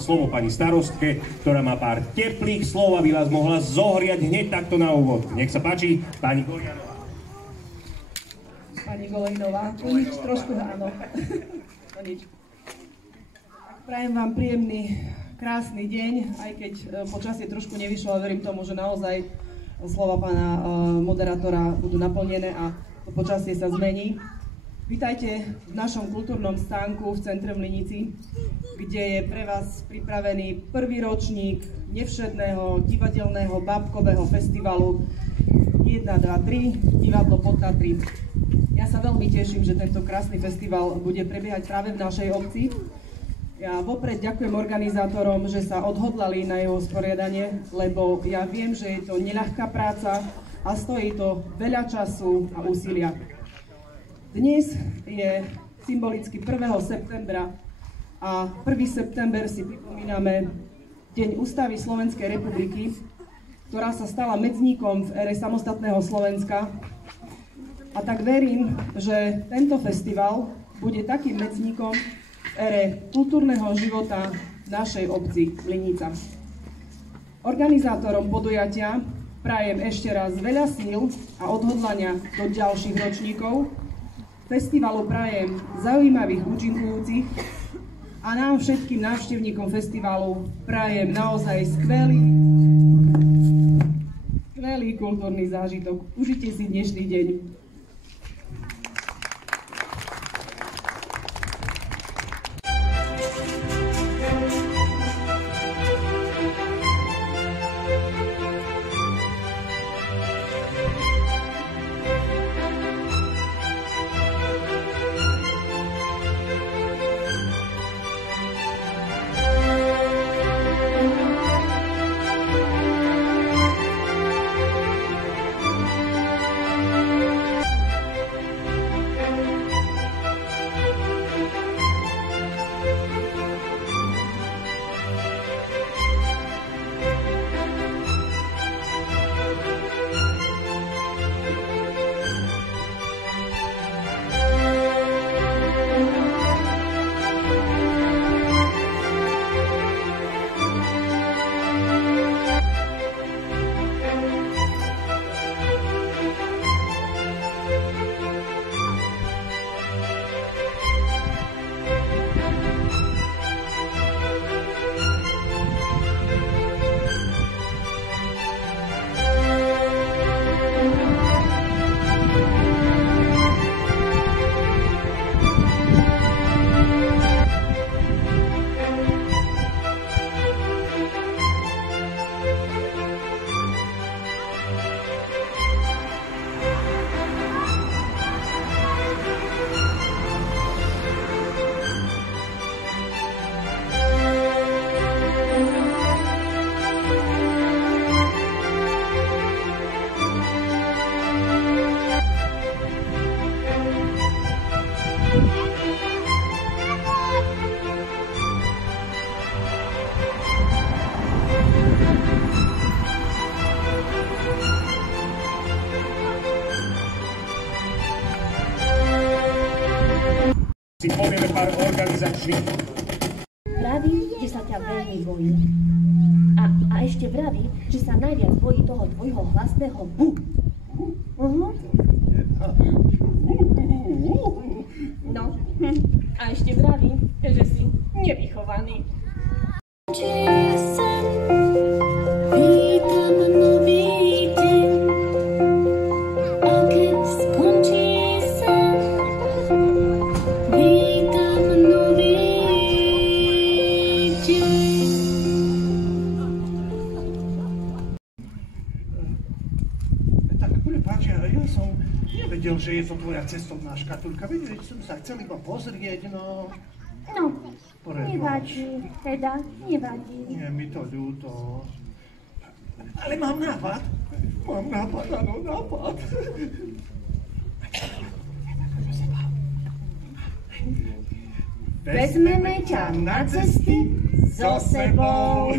slovo pani starostke, ktorá má pár teplých slov, aby vás mohla zohriať hneď takto na úvod. Nech sa páči, pani Golianová. Pani Golejnová, nič, trošku áno. No nič. Prajem vám príjemný, krásny deň, aj keď počasie trošku nevyšlo, ale verím tomu, že naozaj slova pána moderátora budú naplnené a to počasie sa zmení. Vítajte v našom kultúrnom stánku v centre v Linici, kde je pre vás pripravený prvý ročník nevšedného divadelného bábkového festivalu 1, 2, 3, divadlo Podtatry. Ja sa veľmi teším, že tento krásny festival bude prebiehať práve v našej obci. Ja vopred ďakujem organizátorom, že sa odhodlali na jeho usporiadanie, lebo ja viem, že je to neľahká práca a stojí to veľa času a úsilia. Dnes je symbolicky 1. septembra a 1. september si pripomíname Deň Ústavy Slovenskej republiky, ktorá sa stala medzníkom v ére samostatného Slovenska. A tak verím, že tento festival bude takým medzníkom v ére kultúrneho života našej obci Linica. Organizátorom podujatia prajem ešte raz veľa síl a odhodlania do ďalších ročníkov. Festivalu prajem zaujímavých účinkujúcich a nám všetkým návštevníkom festivalu prajem naozaj skvelý kultúrny zážitok. Užite si dnešný deň. Si povieme pár organizačných. Vraví, že sa ťa veľmi bojí. A ešte vraví, že sa najviac bojí toho tvojho hlasného bu. No, a ešte vraví, že si nevychovaný. Nevedel, že je to tvoja cestovná škatulka. Vedel, že som sa chcel iba pozrieť, no... No, nevadí, teda, nevadí. Nie, mi to ľúto. Ale mám nápad. Áno, nápad. Vezmeme ťa na cesty so sebou.